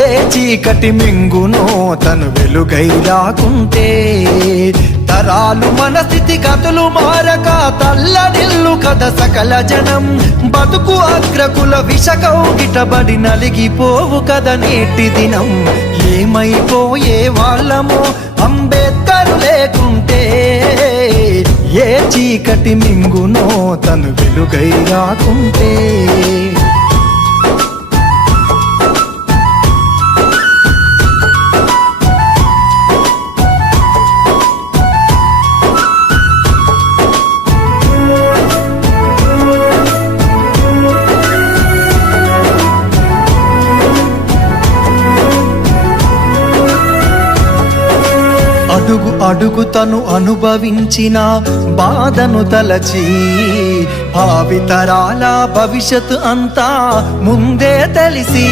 ఏ చీకటి మింగునో తను వెలుగై రాకుంటే తరాలు మన స్థితి గతులు మారక తల్లడిల్లు కథ సకల జనం బతుకు అగ్రకుల విషకౌగిటబడి నలిగిపోవు కథ నేటి దినం ఏమైపోయే వాళ్ళమో అంబేద్కర్ లేకుంటే ఏ చీకటి మింగునో తను వెలుగై రాకుంటే అడుగు అడుగు తను అనుభవించిన బాధను తలచి భావితరాల భవిష్యత్తు అంతా ముందే తెలిసి